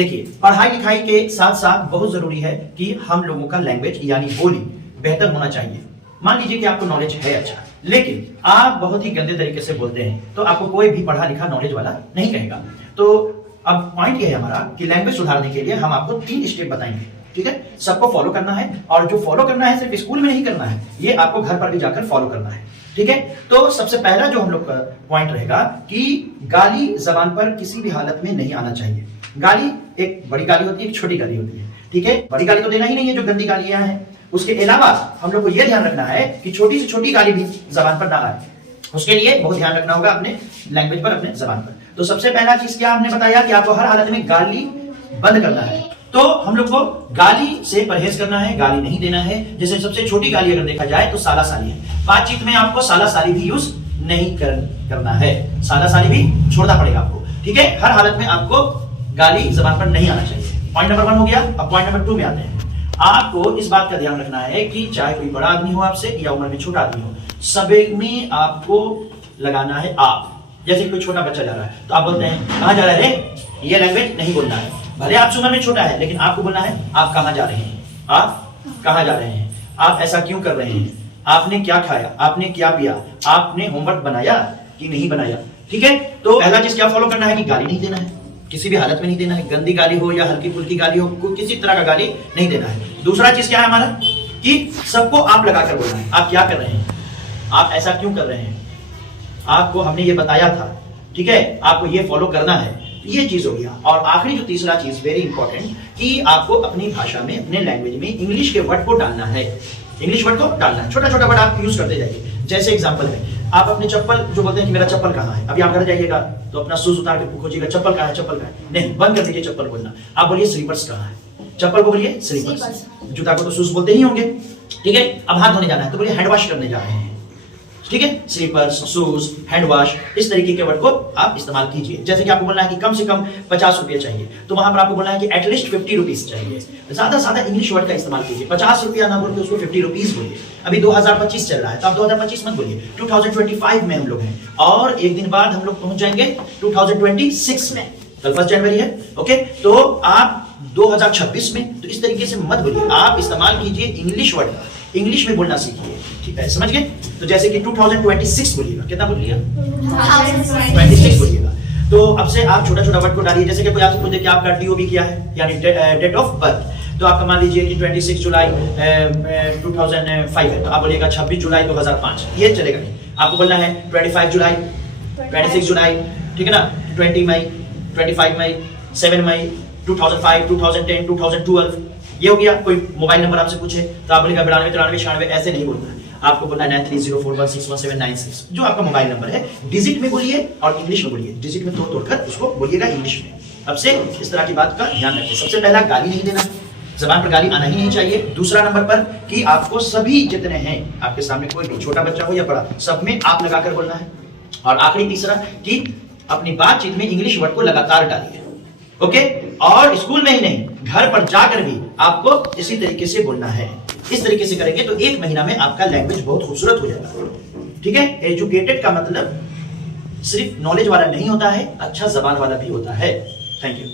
देखिए, पढ़ाई लिखाई के साथ साथ बहुत जरूरी है कि हम लोगों का लैंग्वेज यानी बोली बेहतर होना चाहिए। मान लीजिए कि आपको नॉलेज है अच्छा, लेकिन आप बहुत ही गंदे तरीके से बोलते हैं तो आपको कोई भी पढ़ा लिखा नॉलेज वाला नहीं कहेगा। तो अब पॉइंट ये है हमारा कि लैंग्वेज सुधारने के लिए हम आपको 3 स्टेप बताएंगे, ठीक है। सबको फॉलो करना है, और जो फॉलो करना है सिर्फ स्कूल में नहीं करना है, ये आपको घर पर भी जाकर फॉलो करना है, ठीक है। तो सबसे पहला जो हम लोग का पॉइंट रहेगा कि गाली जबान पर किसी भी हालत में नहीं आना चाहिए। गाली एक बड़ी गाली होती है, एक छोटी गाली होती है, ठीक है। बड़ी गाली तो देना ही नहीं है जो गंदी गालियां हैं। उसके अलावा हम लोग को यह ध्यान रखना है कि छोटी से छोटी गाली भी जबान पर ना आए। उसके लिए बहुत ध्यान रखना होगा अपने लैंग्वेज पर, अपने जबान पर। तो सबसे पहला चीज क्या हमने बताया कि आपको हर हालत में गाली बंद करना है। तो हम लोग को गाली से परहेज करना है, गाली नहीं देना है। जैसे सबसे छोटी गाली अगर देखा जाए तो साला साली है। बातचीत में आपको साला साली भी यूज नहीं करना है, साला साली भी छोड़ना पड़ेगा आपको, ठीक है। हर हालत में आपको गाली जबान पर नहीं आना चाहिए। पॉइंट नंबर 1 हो गया। अब पॉइंट नंबर 2 में आते हैं। आपको इस बात का ध्यान रखना है कि चाहे कोई बड़ा आदमी हो आपसे या उम्र में छोटा आदमी हो, सभी में आपको लगाना है आप। जैसे कोई छोटा बच्चा जा रहा है तो आप बोलते हैं कहां जा रहा है रे, ये लैंग्वेज नहीं बोलना है। भले आपसे उम्र में छोटा है लेकिन आपको बोलना है आप कहां जा रहे हैं, आप कहां जा रहे हैं, आप ऐसा क्यों कर रहे हैं, आपने क्या खाया, आपने क्या पिया, आपने होमवर्क बनाया कि नहीं बनाया, ठीक है। तो पहला चीज क्या फॉलो करना है कि गाली नहीं देना है, किसी भी हालत में नहीं देना है। गंदी गाली हो या हल्की फुल्की गाली हो, किसी तरह का गाली नहीं देना है। दूसरा चीज क्या है हमारा कि सबको आप लगाकर बोलना है। आप क्या कर रहे हैं, आप ऐसा क्यों कर रहे हैं, आपको हमने ये बताया था, ठीक है, आपको ये फॉलो करना है। ये चीज हो गया। और आखिरी जो तीसरा चीज वेरी इंपॉर्टेंट कि आपको अपनी भाषा में, अपने लैंग्वेज में इंग्लिश के वर्ड को डालना है। इंग्लिश वर्ड को डालना है, छोटा छोटा वर्ड आप यूज करते जाइए। जैसे एग्जांपल है, आप अपने चप्पल जो बोलते हैं कि मेरा चप्पल कहाँ है, अभी आप घर जाइएगा तो अपना शूज उतार के खोजिएगा चप्पल कहाँ है, चप्पल कहाँ है, नहीं, बंद कर दीजिए चप्पल बोलना। आप बोलिए स्लीपर्स कहाँ है, चप्पल को बोलिए स्लीपर्स, जूता को तो शूज बोलते ही होंगे, ठीक है। अब हाथ धोने जाना है तो बोलिए हैंड वॉश करने जा रहे हैं, ठीक है। स्लीपर्स, शूज, हैंड वॉश, इस तरीके के वर्ड को आप इस्तेमाल कीजिए। जैसे कि आपको बोलना है कि कम से कम 50 रुपये चाहिए, तो वहां पर आपको बोलना है कि एटलीस्ट 50 रुपीज चाहिए। ज्यादा ज्यादा इंग्लिश वर्ड का इस्तेमाल कीजिए। 50 रुपया ना बोल के उसको 50 रुपीज बोलिए। अभी 2025 चल रहा है तो आप 2025 मत बोलिए, 2025 में हम लोग हैं, और एक दिन बाद हम लोग पहुंच जाएंगे 2026 में। कल 1 जनवरी है, ओके। तो आप 2026 में, तो इस तरीके से मत बोलिए, आप इस्तेमाल कीजिए इंग्लिश वर्ड का, इंग्लिश में बोलना सीखिए, ठीक है, समझ गए। तो जैसे कि 2026 बोलिएगा, कितना बोलिएगा, 26 बोलिएगा। तो अब से आप छोटा छोटा वर्ड को डालिए। जैसे कि कोई आपसे पूछे कि आपका DOB क्या है, यानी डेट ऑफ बर्थ, तो आपका मान लीजिए कि 26 जुलाई 2005 है, तो आप बोलिएगा 26 जुलाई 2005, ये चलेगा नहीं। आपको बोलना है 25 जुलाई, 26 जुलाई, ठीक है ना, 20 मई, 25 मई, 7 मई, 2005, 2010, 2012, ये हो गया। कोई मोबाइल नंबर आपसे पूछे तो आप बोलेगा 92 93 96, ऐसे नहीं बोलना है। आपको बोलना है 9304161796, जो आपका मोबाइल नंबर है। डिजिट में बोलिए और इंग्लिश में बोलिए, डिजिट में तोड़ तोड़कर उसको बोलिएगा इंग्लिश में। अब से इस तरह की बात का ध्यान रखिए। सबसे पहला गाली नहीं देना, जबान पर गाली आना ही नहीं चाहिए। दूसरा नंबर पर कि आपको सभी जितने हैं आपके सामने, कोई भी छोटा बच्चा हो या बड़ा, सब में आप लगाकर बोलना है। और आखिरी तीसरा कि अपनी बातचीत में इंग्लिश वर्ड को लगातार डालिए, ओके। और स्कूल में ही नहीं, घर पर जाकर भी आपको इसी तरीके से बोलना है। इस तरीके से करेंगे तो 1 महीना में आपका लैंग्वेज बहुत खूबसूरत हो जाएगा, ठीक है। एजुकेटेड का मतलब सिर्फ नॉलेज वाला नहीं होता है, अच्छा जबान वाला भी होता है। Thank you.